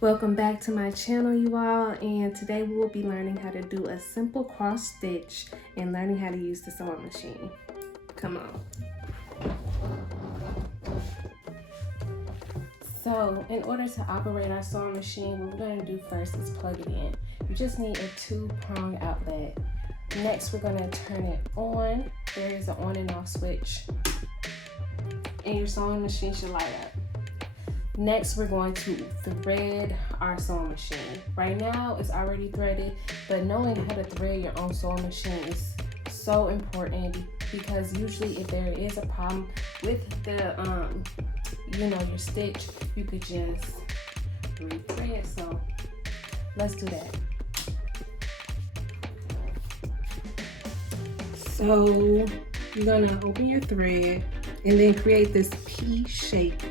Welcome back to my channel, you all, and today we will be learning how to do a simple cross stitch and learning how to use the sewing machine. Come on. So in order to operate our sewing machine, what we're going to do first is plug it in. You just need a 2-prong outlet. Next, we're going to turn it on. There is an on and off switch, and your sewing machine should light up. Next, we're going to thread our sewing machine. Right now, it's already threaded, but knowing how to thread your own sewing machine is so important because usually if there is a problem with the, your stitch, you could just re-thread. So let's do that. So you're gonna open your thread and then create this P shape.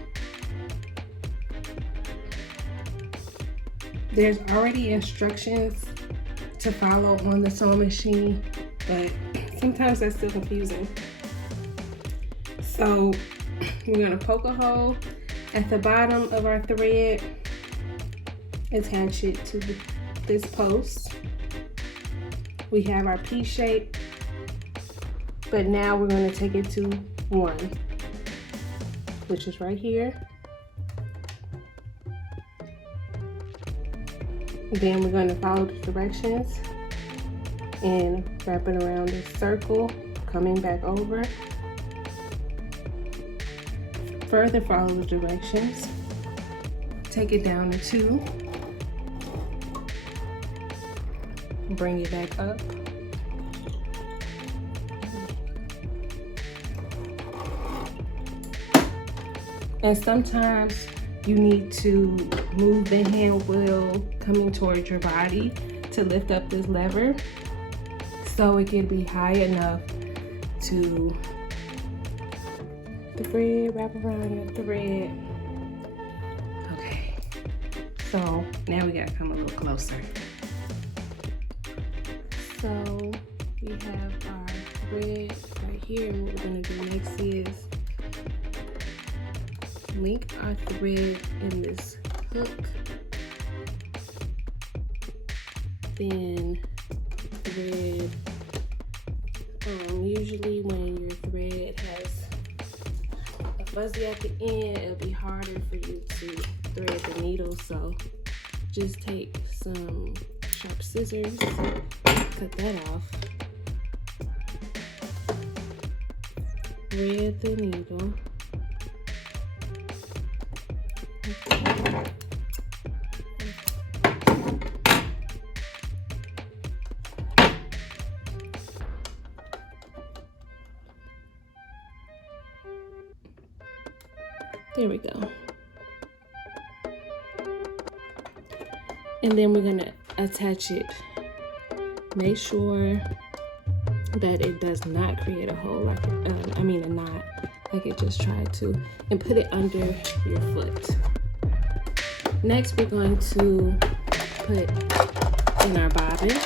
There's already instructions to follow on the sewing machine, but sometimes that's still confusing. So we're gonna poke a hole at the bottom of our thread, attach it to this post. We have our P shape, but now we're gonna take it to 1, which is right here. Then we're going to follow the directions and wrap it around this circle, coming back over. Further follow the directions. Take it down to 2. Bring it back up. And sometimes you need to move the hand wheel coming towards your body to lift up this lever so it can be high enough to wrap around your thread. Okay, so now we gotta come a little closer. So we have our thread right here, and what we're gonna do next is link our thread in this hook, then thread. Usually when your thread has a fuzzy at the end, it'll be harder for you to thread the needle, so just take some sharp scissors, cut that off, thread the needle. There we go. And then we're gonna attach it. Make sure that it does not create a hole, like a knot, like it just tried to, and put it under your foot. Next, we're going to put in our bobbin.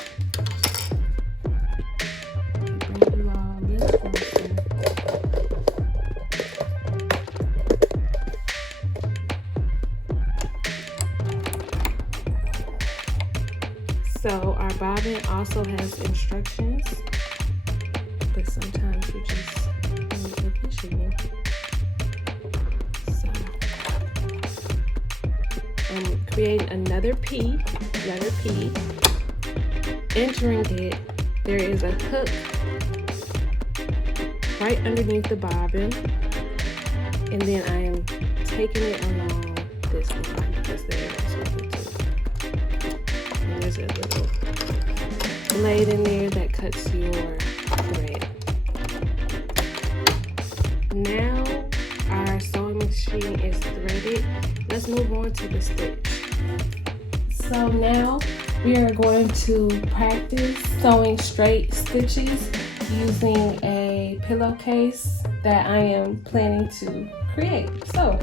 So our bobbin also has instructions, but sometimes you just need a visual. So I'm creating another P, letter P. Entering it, there is a hook right underneath the bobbin, and then I am taking it along this line because there is something to. There's a little blade in there that cuts your thread. Now our sewing machine is threaded. Let's move on to the stitch. So now we are going to practice sewing straight stitches using a pillowcase that I am planning to create. So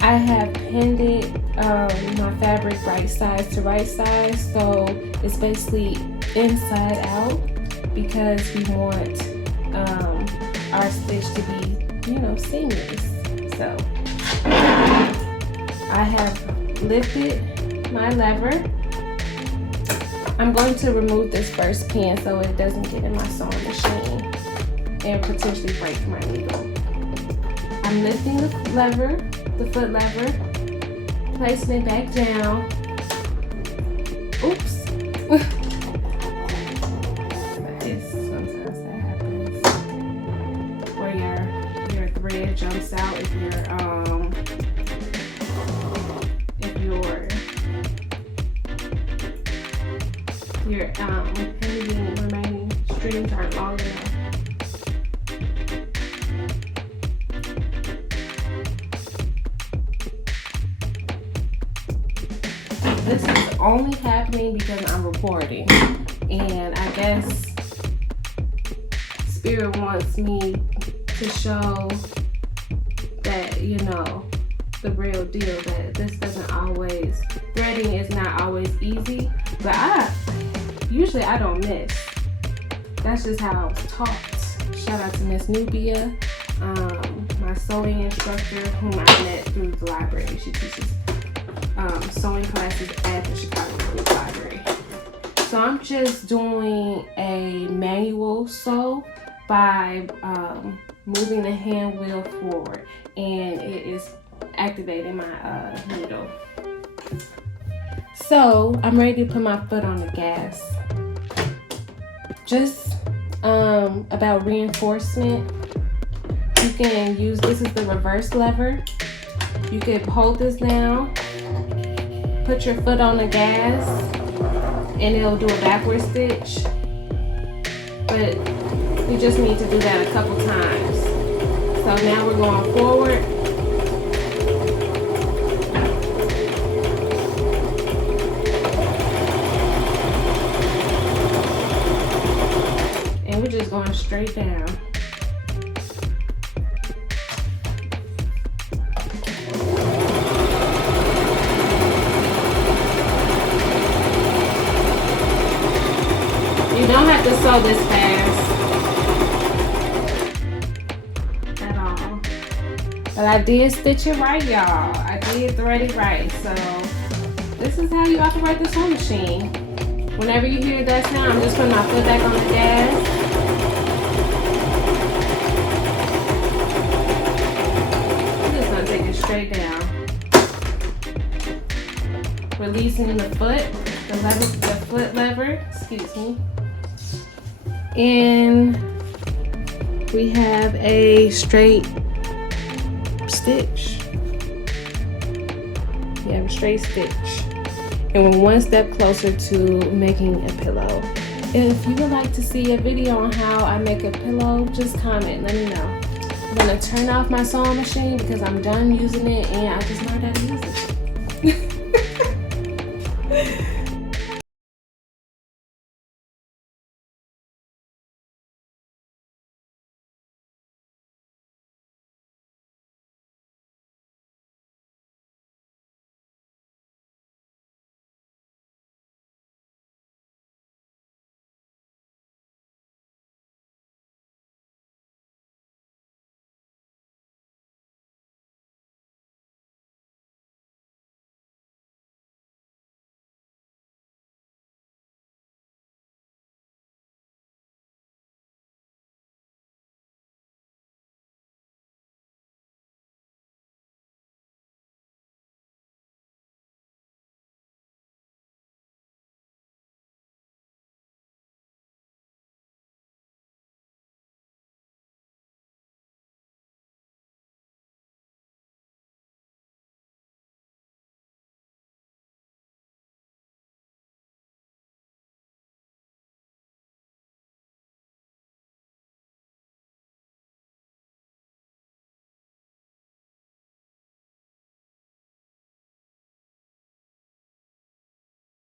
I have pinned it, my fabric right side to right side, so it's basically inside out because we want our stitch to be, seamless. So I have lifted my lever. I'm going to remove this first pin so it doesn't get in my sewing machine and potentially break my needle. I'm lifting the lever, the foot lever, placing it back down. Oops. Sometimes that happens. Where your thread jumps out if your remaining strings aren't long enough. This is only happening because I'm recording, and I guess Spirit wants me to show that, you know, the real deal, that this doesn't always, threading is not always easy, but usually I don't miss. That's just how I was taught. Shout out to Miss Nubia, my sewing instructor whom I met through the library. She teaches sewing classes at the Chicago Public Library. So I'm just doing a manual sew by moving the hand wheel forward, and it is activating my needle. So I'm ready to put my foot on the gas. Just about reinforcement, you can use, this is the reverse lever. You could hold this down, put your foot on the gas, and it'll do a backward stitch. But you just need to do that a couple times. So now we're going forward. And we're just going straight down. You don't have to sew this fast at all. But I did stitch it right, y'all. I did thread it right. So this is how you operate the sewing machine. Whenever you hear that sound, I'm just putting my foot back on the gas. I'm just gonna take it straight down. Releasing the foot, the foot lever, excuse me. And we have a straight stitch. We have a straight stitch. And we're one step closer to making a pillow. If you would like to see a video on how I make a pillow, just comment, let me know. I'm gonna turn off my sewing machine because I'm done using it and I just learned how to use it.